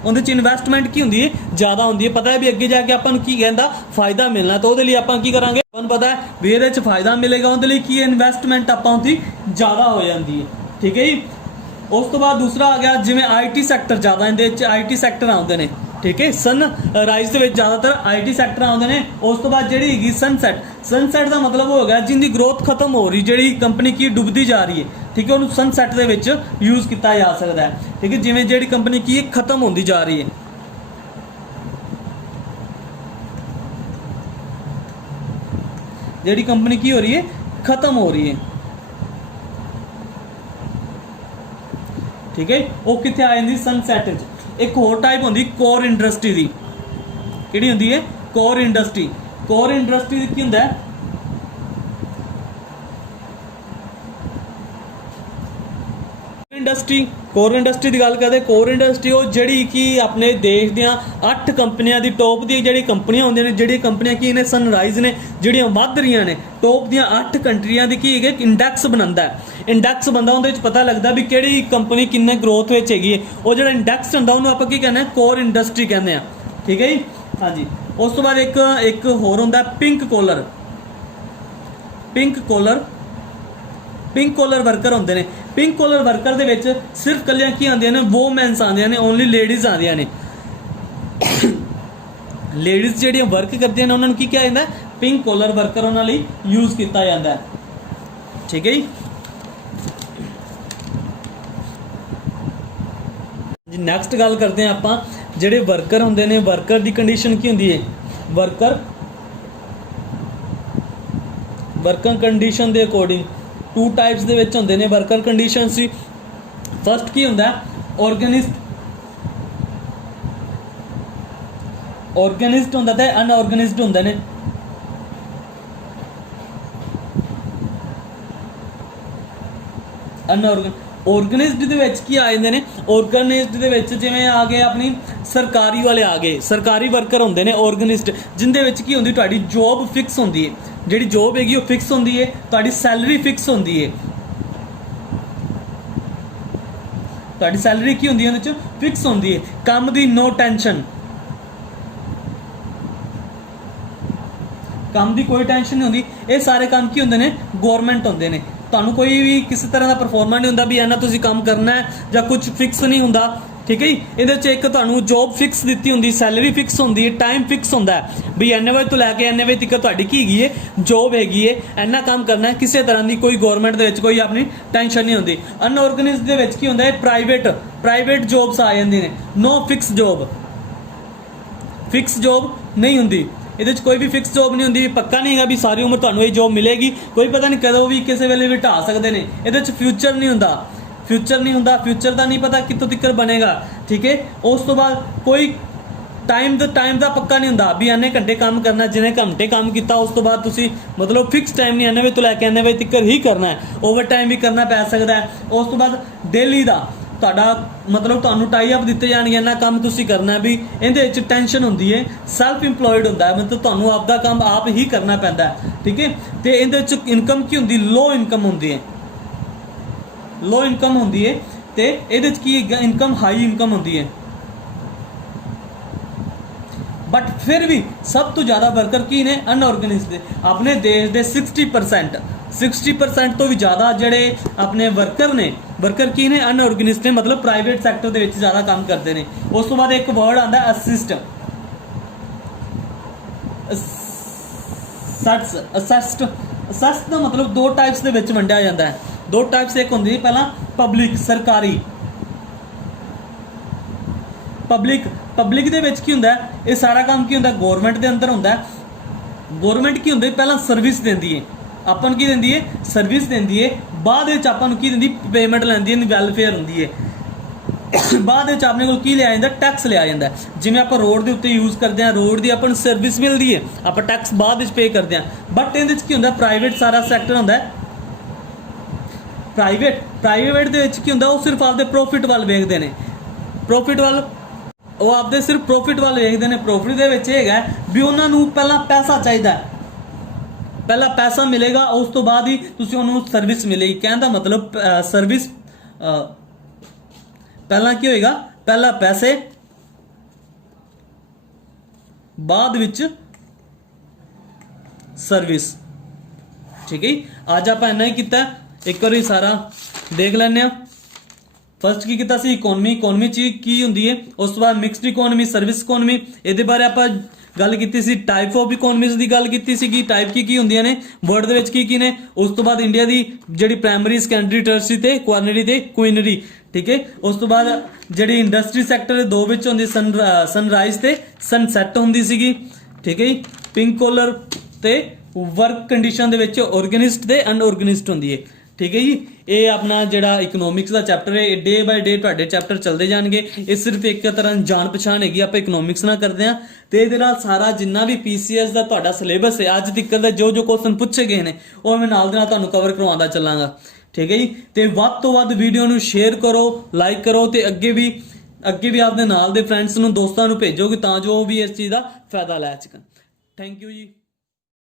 ਉਹਦੇ ਚ ਇਨਵੈਸਟਮੈਂਟ ਕੀ ਹੁੰਦੀ ਹੈ ਜ਼ਿਆਦਾ ਹੁੰਦੀ ਹੈ। ਪਤਾ ਹੈ ਵੀ ਅੱਗੇ ਜਾ ਕੇ ਆਪਾਂ ਨੂੰ ਕੀ ਕਹਿੰਦਾ ਫਾਇਦਾ ਮਿਲਣਾ, ਤਾਂ ਉਹਦੇ ਲਈ ਆਪਾਂ ਕੀ ਕਰਾਂਗੇ ਆਪਾਂ ਨੂੰ ਪਤਾ ਹੈ ਵੀ ਇਹਦੇ ਚ ਫਾਇਦਾ ਮਿਲੇਗਾ, ਉਹਦੇ ਲਈ ਕੀ ਇਨਵੈਸਟਮੈਂਟ ਆਪਾਂ ਉਹਦੀ ਜ਼ਿਆਦਾ ਹੋ ਜਾਂਦੀ ਹੈ, ਠੀਕ ਹੈ ਜੀ। ਉਸ ਤੋਂ ਬਾਅਦ ਦੂਸਰਾ ਆ ਗਿਆ ਜਿਵੇਂ IT ਸੈਕਟਰ ਜ਼ਿਆਦਾ, ਇਹਦੇ ਵਿੱਚ IT ਸੈਕਟਰ ਆਉਂਦੇ ਨੇ, ਠੀਕ ਹੈ। ਸਨਰਾਈਜ਼ ਦੇ ਵਿੱਚ ਜ਼ਿਆਦਾਤਰ IT ਸੈਕਟਰ ਆਉਂਦੇ ਨੇ। ਉਸ ਤੋਂ ਬਾਅਦ ਜਿਹੜੀ ਹੈਗੀ ਸਨਸੈਟ ਦਾ ਮਤਲਬ ਹੋ ਗਿਆ ਜਿੰਦੀ ਗਰੋਥ ਖਤਮ ਹੋ ਰਹੀ, ਜਿਹੜੀ ਕੰਪਨੀ ਕੀ ਡੁੱਬਦੀ ਜਾ ਰਹੀ ਹੈ, ਠੀਕ ਹੈ, ਉਹਨੂੰ ਸਨਸੈਟ ਦੇ ਵਿੱਚ ਯੂਜ਼ ਕੀਤਾ ਜਾ ਸਕਦਾ ਹੈ, ਠੀਕ ਹੈ। ਜਿਵੇਂ ਜਿਹੜੀ ਕੰਪਨੀ ਕੀ ਖਤਮ ਹੁੰਦੀ ਜਾ ਰਹੀ ਹੈ, ਜਿਹੜੀ ਕੰਪਨੀ ਕੀ ਹੋ ਰਹੀ ਹੈ ਖਤਮ ਹੋ ਰਹੀ ਹੈ, ਠੀਕ ਹੈ। ਉਹ ਕਿੱਥੇ ਆ ਜਾਂਦੀ ਸਨਸੈਟ ਵਿੱਚ। ਇੱਕ ਹੋਰ ਟਾਈਪ ਹੁੰਦੀ ਕੋਰ ਇੰਡਸਟਰੀ ਦੀ, ਕਿਹੜੀ ਹੁੰਦੀ ਹੈ ਕੋਰ ਇੰਡਸਟਰੀ। ਕੋਰ ਇੰਡਸਟਰੀ ਕੀ ਹੁੰਦਾ ਹੈ ਕੋਰ ਇੰਡਸਟਰੀ ਦੀ ਗੱਲ ਕਰਦੇ। ਕੋਰ ਇੰਡਸਟਰੀ ਉਹ ਜਿਹੜੀ ਕਿ ਆਪਣੇ ਦੇਸ਼ ਦੀਆਂ 8 ਕੰਪਨੀਆਂ ਦੀ ਟੌਪ ਦੀ ਜਿਹੜੀ ਕੰਪਨੀਆਂ ਹੁੰਦੀਆਂ ਨੇ, ਜਿਹੜੀਆਂ ਕੰਪਨੀਆਂ ਕੀ ਨੇ ਸਨਰਾਈਜ਼ ਨੇ ਜਿਹੜੀਆਂ ਵੱਧ ਰਹੀਆਂ ਨੇ, ਟੌਪ ਦੀਆਂ 8 ਕੰਟਰੀਆਂ ਦੀ ਕੀ ਹੈਗੇ ਇੰਡੈਕਸ ਬਣਾਉਂਦਾ ਹੈ। ਇੰਡੈਕਸ ਬੰਦਾ ਉਹਦੇ ਵਿੱਚ ਪਤਾ ਲੱਗਦਾ ਵੀ ਕਿਹੜੀ ਕੰਪਨੀ ਕਿੰਨੇ ਗਰੋਥ ਵਿੱਚ ਹੈਗੀ ਹੈ। ਉਹ ਜਿਹੜਾ ਇੰਡੈਕਸ ਹੁੰਦਾ ਉਹਨੂੰ ਆਪਾਂ ਕੀ ਕਹਿੰਦੇ ਆ ਕੋਰ ਇੰਡਸਟਰੀ ਕਹਿੰਦੇ ਆ, ਠੀਕ ਹੈ ਜੀ ਹਾਂਜੀ। ਉਸ ਤੋਂ ਬਾਅਦ ਇੱਕ ਹੋਰ ਹੁੰਦਾ ਪਿੰਕ ਕੋਲਰ ਵਰਕਰ ਹੁੰਦੇ ਨੇ। ਪਿੰਕ ਕੋਲਰ ਵਰਕਰ ਦੇ ਵਿੱਚ ਸਿਰਫ ਕੱਲੀਆਂ ਕੀ ਆਉਂਦੀਆਂ ਨੇ ਵੂਮੈਨਸ ਆਉਂਦੀਆਂ ਨੇ, ਓਨਲੀ ਲੇਡੀਜ਼ ਆਉਂਦੀਆਂ ਨੇ। ਲੇਡੀਜ਼ ਜਿਹੜੀਆਂ ਵਰਕ ਕਰਦੀਆਂ ਨੇ ਉਹਨਾਂ ਨੂੰ ਕੀ ਕਿਹਾ ਜਾਂਦਾ ਪਿੰਕ ਕੋਲਰ ਵਰਕਰ, ਉਹਨਾਂ ਲਈ ਯੂਜ਼ ਕੀਤਾ ਜਾਂਦਾ ਹੈ, ਠੀਕ ਹੈ ਜੀ। ਜੀ ਨੈਕਸਟ ਗੱਲ ਕਰਦੇ ਹਾਂ ਆਪਾਂ ਜਿਹੜੇ ਵਰਕਰ ਹੁੰਦੇ ਨੇ, ਵਰਕਰ ਦੀ ਕੰਡੀਸ਼ਨ ਕੀ ਹੁੰਦੀ ਹੈ? ਵਰਕਰ ਕੰਡੀਸ਼ਨ ਦੇ ਅਕੋਰਡਿੰਗ ਟੂ ਟਾਈਪਸ ਦੇ ਵਿੱਚ ਹੁੰਦੇ ਨੇ ਵਰਕਰ ਕੰਡੀਸ਼ਨ ਸੀ। ਫਸਟ ਕੀ ਹੁੰਦਾ? ਆਰਗੇਨਾਈਜ਼ਡ ਹੁੰਦਾ ਤੇ ਅਨਆਰਗੇਨਾਈਜ਼ਡ ਹੁੰਦੇ ਨੇ। ਆਰਗੇਨਾਈਜ਼ਡ ਦੇ ਵਿੱਚ ਕੀ ਆ ਜਾਂਦੇ ਨੇ? ਆਰਗੇਨਾਈਜ਼ਡ ਦੇ ਵਿੱਚ ਜਿਵੇਂ ਆ ਗਏ ਆਪਣੀ ਸਰਕਾਰੀ ਵਾਲੇ ਆ ਗਏ, ਸਰਕਾਰੀ ਵਰਕਰ ਹੁੰਦੇ ਨੇ ਆਰਗੇਨਾਈਜ਼ਡ, ਜਿੰਦੇ ਵਿੱਚ ਕੀ ਹੁੰਦੀ? ਤੁਹਾਡੀ ਜੋਬ ਫਿਕਸ ਹੁੰਦੀ ਹੈ, ਜਿਹੜੀ ਜੋਬ ਹੈਗੀ ਉਹ ਫਿਕਸ ਹੁੰਦੀ ਹੈ, ਤੁਹਾਡੀ ਸੈਲਰੀ ਫਿਕਸ ਹੁੰਦੀ ਹੈ। ਤੁਹਾਡੀ ਸੈਲਰੀ ਕੀ ਹੁੰਦੀ ਹੈ? ਉਹਦੇ ਚ ਫਿਕਸ ਹੁੰਦੀ ਹੈ। ਕੰਮ ਦੀ ਨੋ ਟੈਨਸ਼ਨ, ਕੰਮ ਦੀ ਕੋਈ ਟੈਨਸ਼ਨ ਨਹੀਂ ਹੁੰਦੀ। ਇਹ ਸਾਰੇ ਕੰਮ ਕੀ ਹੁੰਦੇ ਨੇ? ਗਵਰਨਮੈਂਟ ਹੁੰਦੇ ਨੇ। ਤੁਹਾਨੂੰ ਕੋਈ ਵੀ ਕਿਸੇ ਤਰ੍ਹਾਂ ਦਾ ਪਰਫਾਰਮੈਂਸ ਨਹੀਂ ਹੁੰਦਾ ਵੀ ਇਹਨਾਂ ਤੁਸੀਂ ਕੰਮ ਕਰਨਾ ਹੈ ਜਾਂ ਕੁਝ ਫਿਕਸ ਨਹੀਂ ਹੁੰਦਾ, ਠੀਕ ਹੈ ਜੀ। ਇਹਦੇ 'ਚ ਇੱਕ ਤੁਹਾਨੂੰ ਜੋਬ ਫਿਕਸ ਦਿੱਤੀ ਹੁੰਦੀ, ਸੈਲਰੀ ਫਿਕਸ ਹੁੰਦੀ ਹੈ, ਟਾਈਮ ਫਿਕਸ ਹੁੰਦਾ ਹੈ ਵੀ ਇੰਨੇ ਵਜੇ ਤੋਂ ਲੈ ਕੇ ਇੰਨੇ ਵਜੇ ਤੱਕ ਤੁਹਾਡੀ ਕੀ ਹੈਗੀ ਹੈ? ਜੋਬ ਹੈਗੀ ਹੈ, ਇੰਨਾ ਕੰਮ ਕਰਨਾ ਹੈ। ਕਿਸੇ ਤਰ੍ਹਾਂ ਦੀ ਕੋਈ ਗਵਰਨਮੈਂਟ ਦੇ ਵਿੱਚ ਕੋਈ ਆਪਣੀ ਟੈਨਸ਼ਨ ਨਹੀਂ ਹੁੰਦੀ। ਅਨਆਰਗੇਨਾਈਜ਼ਡ ਦੇ ਵਿੱਚ ਕੀ ਹੁੰਦਾ ਹੈ? ਪ੍ਰਾਈਵੇਟ ਜੋਬਸ ਆ ਜਾਂਦੀਆਂ ਨੇ। ਨੋ ਫਿਕਸ ਜੋਬ ਨਹੀਂ ਹੁੰਦੀ। ਇਹਦੇ 'ਚ ਕੋਈ ਵੀ ਫਿਕਸ ਜੋਬ ਨਹੀਂ ਹੁੰਦੀ, ਪੱਕਾ ਨਹੀਂ ਹੈਗਾ ਵੀ ਸਾਰੀ ਉਮਰ ਤੁਹਾਨੂੰ ਇਹ ਜੋਬ ਮਿਲੇਗੀ, ਕੋਈ ਪਤਾ ਨਹੀਂ ਕਦੋਂ ਵੀ ਕਿਸੇ ਵੇਲੇ ਵੀ ਢਾਹ ਸਕਦੇ ਨੇ। ਇਹਦੇ 'ਚ ਫਿਊਚਰ ਨਹੀਂ ਹੁੰਦਾ, ਫਿਊਚਰ ਦਾ ਨਹੀਂ ਪਤਾ ਕਿੱਥੋਂ ਤੱਕ ਬਣੇਗਾ, ਠੀਕ ਹੈ। ਉਸ ਤੋਂ ਬਾਅਦ ਕੋਈ ਟਾਈਮ ਦਾ ਪੱਕਾ ਨਹੀਂ ਹੁੰਦਾ ਵੀ ਇੰਨੇ ਘੰਟੇ ਕੰਮ ਕਰਨਾ, ਜਿੰਨੇ ਘੰਟੇ ਕੰਮ ਕੀਤਾ ਉਸ ਤੋਂ ਬਾਅਦ ਤੁਸੀਂ ਮਤਲਬ ਫਿਕਸ ਟਾਈਮ ਨਹੀਂ, ਇੰਨੇ ਵਜੇ ਤੋਂ ਲੈ ਕੇ ਇੰਨੇ ਵਜੇ ਤੱਕ ਹੀ ਕਰਨਾ ਹੈ। ਓਵਰ ਟਾਈਮ ਵੀ ਕਰਨਾ ਪੈ ਸਕਦਾ ਹੈ। ਉਸ ਤੋਂ ਬਾਅਦ ਡੇਲੀ ਦਾ ਤੁਹਾਡਾ ਮਤਲਬ ਤੁਹਾਨੂੰ ਟਾਈ ਅਪ ਦਿੱਤੇ ਜਾਣਗੇ, ਇੰਨਾ ਕੰਮ ਤੁਸੀਂ ਕਰਨਾ ਵੀ। ਇਹਦੇ ਵਿੱਚ ਟੈਨਸ਼ਨ ਹੁੰਦੀ ਹੈ। ਸੈਲਫ ਇੰਪਲੋਇਡ ਹੁੰਦਾ ਹੈ, ਮਤਲਬ ਤੁਹਾਨੂੰ ਆਪਦਾ ਕੰਮ ਆਪ ਹੀ ਕਰਨਾ ਪੈਂਦਾ ਹੈ, ਠੀਕ ਹੈ। ਤੇ ਇਹਦੇ ਵਿੱਚ ਇਨਕਮ ਕੀ ਹੁੰਦੀ? ਲੋ ਇਨਕਮ ਹੁੰਦੀ ਹੈ ਤੇ ਇਹਦੇ ਵਿੱਚ ਕੀ ਇਨਕਮ? ਹਾਈ ਇਨਕਮ ਹੁੰਦੀ ਹੈ। ਬਟ ਫਿਰ ਵੀ ਸਭ ਤੋਂ ਜ਼ਿਆਦਾ ਵਰਕਰ ਕੀ ਨੇ? ਅਨਆਰਗੇਨਾਈਜ਼ਡ ਦੇ। ਆਪਣੇ ਦੇਸ਼ ਦੇ 60% ਤੋਂ ਵੀ ਜ਼ਿਆਦਾ ਜਿਹੜੇ ਆਪਣੇ ਵਰਕਰ ਕੀ ਨੇ? ਅਨਆਰਗੇਨਾਈਜ਼ਡ ਨੇ, ਮਤਲਬ ਪ੍ਰਾਈਵੇਟ ਸੈਕਟਰ ਦੇ ਵਿੱਚ ਜ਼ਿਆਦਾ ਕੰਮ ਕਰਦੇ ਨੇ। ਉਸ ਤੋਂ ਬਾਅਦ ਇੱਕ ਵਰਡ ਆਉਂਦਾ ਅਸਿਸਟ ਦਾ ਮਤਲਬ ਦੋ ਟਾਈਪਸ ਦੇ ਵਿੱਚ ਵੰਡਿਆ ਜਾਂਦਾ ਹੈ। ਦੋ ਟਾਈਪਸ, ਇੱਕ ਹੁੰਦੀ ਪਹਿਲਾਂ ਪਬਲਿਕ, ਸਰਕਾਰੀ। ਪਬਲਿਕ ਦੇ ਵਿੱਚ ਕੀ ਹੁੰਦਾ? ਇਹ ਸਾਰਾ ਕੰਮ ਕੀ ਹੁੰਦਾ? ਗਵਰਨਮੈਂਟ ਦੇ ਅੰਦਰ ਹੁੰਦਾ। ਗਵਰਨਮੈਂਟ ਕੀ ਹੁੰਦੀ? ਪਹਿਲਾਂ ਸਰਵਿਸ ਦਿੰਦੀ ਹੈ, ਆਪਾਂ ਨੂੰ ਕੀ ਦਿੰਦੀ ਹੈ? ਸਰਵਿਸ ਦਿੰਦੀ ਹੈ। ਬਾਅਦ ਵਿੱਚ ਆਪਾਂ ਨੂੰ ਕੀ ਦਿੰਦੀ? ਪੇਮੈਂਟ ਲੈਂਦੀ ਹੈ, ਵੈਲਫੇਅਰ ਹੁੰਦੀ ਹੈ। ਬਾਅਦ ਵਿੱਚ ਆਪਣੇ ਕੋਲ ਕੀ ਲਿਆ ਜਾਂਦਾ? ਟੈਕਸ ਲਿਆ ਜਾਂਦਾ। ਜਿਵੇਂ ਆਪਾਂ ਰੋਡ ਦੇ ਉੱਤੇ ਯੂਜ਼ ਕਰਦੇ ਹਾਂ, ਰੋਡ ਦੀ ਆਪਾਂ ਨੂੰ ਸਰਵਿਸ ਮਿਲਦੀ ਹੈ, ਆਪਾਂ ਟੈਕਸ ਬਾਅਦ ਵਿੱਚ ਪੇ ਕਰਦੇ ਹਾਂ। ਬਟ ਇਹਦੇ ਵਿੱਚ ਕੀ ਹੁੰਦਾ? ਪ੍ਰਾਈਵੇਟ ਸਾਰਾ ਸੈਕਟਰ ਹੁੰਦਾ। ਪ੍ਰਾਈਵੇਟ ਦੇ ਵਿੱਚ ਕੀ ਹੁੰਦਾ? ਉਹ ਸਿਰਫ ਆਪਦੇ ਪ੍ਰੋਫਿਟ ਵੱਲ ਵੇਖਦੇ ਨੇ, ਪ੍ਰੋਫਿਟ ਵੱਲ ਵੇਖਦੇ ਨੇ। ਪ੍ਰੋਫਿਟ ਦੇ ਵਿੱਚ ਇਹ ਹੈਗਾ ਵੀ ਉਹਨਾਂ ਨੂੰ ਪਹਿਲਾਂ ਪੈਸਾ ਚਾਹੀਦਾ, ਪਹਿਲਾਂ ਪੈਸਾ ਮਿਲੇਗਾ, ਉਸ ਤੋਂ ਬਾਅਦ ਹੀ ਤੁਸੀਂ ਉਹਨੂੰ ਸਰਵਿਸ ਮਿਲੇਗੀ। ਕਹਿਣ ਦਾ ਮਤਲਬ ਸਰਵਿਸ ਪਹਿਲਾਂ ਕੀ ਹੋਏਗਾ? ਪਹਿਲਾਂ ਪੈਸੇ, ਬਾਅਦ ਵਿੱਚ ਸਰਵਿਸ, ਠੀਕ ਹੈ। ਅੱਜ ਆਪਾਂ ਇੰਨਾ ਹੀ ਕੀਤਾ, ਇੱਕ ਵਾਰੀ ਸਾਰਾ ਦੇਖ ਲੈਂਦੇ ਹਾਂ। ਫਸਟ ਕੀ ਕੀਤਾ ਸੀ? ਇਕਨੋਮੀ ਚ ਕੀ ਹੁੰਦੀ ਹੈ। ਉਸ ਤੋਂ ਬਾਅਦ ਮਿਕਸਡ ਇਕਨੋਮੀ, ਸਰਵਿਸ ਇਕਨੋਮੀ, ਇਹਦੇ ਬਾਰੇ ਆਪਾਂ ਗੱਲ ਕੀਤੀ ਸੀ। ਟਾਈਪ ਆਫ ਇਕਨੋਮੀਜ਼ ਦੀ ਗੱਲ ਕੀਤੀ ਸੀ ਕਿ ਟਾਈਪ ਕੀ ਹੁੰਦੀਆਂ ਨੇ, ਵਰਡ ਦੇ ਵਿੱਚ ਕੀ ਨੇ। ਉਸ ਤੋਂ ਬਾਅਦ ਇੰਡੀਆ ਦੀ ਜਿਹੜੀ ਪ੍ਰਾਇਮਰੀ, ਸੈਕੰਡਰੀ, ਟਰਸ਼ਰੀ ਤੇ ਕੁਆਟਰਨਰੀ ਤੇ ਕੁਇਨਰੀ, ਠੀਕ ਹੈ। ਉਸ ਤੋਂ ਬਾਅਦ ਜਿਹੜੀ ਇੰਡਸਟਰੀ ਸੈਕਟਰ ਦੇ ਦੋ ਵਿੱਚ ਹੁੰਦੀ, ਸਨਰਾਈਜ਼ ਤੇ ਸਨਸੈਟ ਹੁੰਦੀ ਸੀਗੀ, ਠੀਕ ਹੈ ਜੀ। ਪਿੰਕ ਕੋਲਰ ਤੇ ਵਰਕ ਕੰਡੀਸ਼ਨ ਦੇ ਵਿੱਚ ਆਰਗੇਨਾਈਜ਼ਡ ਤੇ ਅਨਆਰਗੇਨਾਈਜ਼ਡ ਹੁੰਦੀ ਹੈ, ਠੀਕ ਹੈ ਜੀ। ਇਹ ਆਪਣਾ ਜਿਹੜਾ ਇਕਨੋਮਿਕਸ ਦਾ ਚੈਪਟਰ ਹੈ, ਡੇ ਬਾਏ ਡੇ ਤੁਹਾਡੇ ਚੈਪਟਰ ਚੱਲਦੇ ਜਾਣਗੇ। ਇਹ ਸਿਰਫ ਇੱਕ ਤਰ੍ਹਾਂ ਜਾਣ ਪਛਾਣ ਹੈਗੀ, ਆਪਾਂ ਇਕਨੋਮਿਕਸ ਨਾਲ ਕਰਦੇ ਹਾਂ। ਤੇ ਇਹਦੇ ਨਾਲ ਸਾਰਾ ਜਿੰਨਾ ਵੀ ਪੀਸੀਐਸ ਦਾ ਤੁਹਾਡਾ ਸਿਲੇਬਸ ਹੈ, ਅੱਜ ਤੱਕ ਦਾ ਜੋ ਕੁਐਸਚਨ ਪੁੱਛੇ ਗਏ ਨੇ, ਉਹ ਮੈਂ ਨਾਲ ਦੇ ਨਾਲ ਤੁਹਾਨੂੰ ਕਵਰ ਕਰਵਾਉਂਦਾ ਚੱਲਾਂਗਾ, ਠੀਕ ਹੈ ਜੀ। ਤੇ ਵੱਧ ਤੋਂ ਵੱਧ ਵੀਡੀਓ ਨੂੰ ਸ਼ੇਅਰ ਕਰੋ, ਲਾਈਕ ਕਰੋ ਤੇ ਅੱਗੇ ਵੀ ਆਪਦੇ ਨਾਲ ਦੇ ਫਰੈਂਡਸ ਨੂੰ, ਦੋਸਤਾਂ ਨੂੰ ਭੇਜੋਗੇ ਤਾਂ ਜੋ ਉਹ ਵੀ ਇਸ ਚੀਜ਼ ਦਾ ਫਾਇਦਾ ਲੈ ਸਕਣ। ਥੈਂਕ ਯੂ ਜੀ।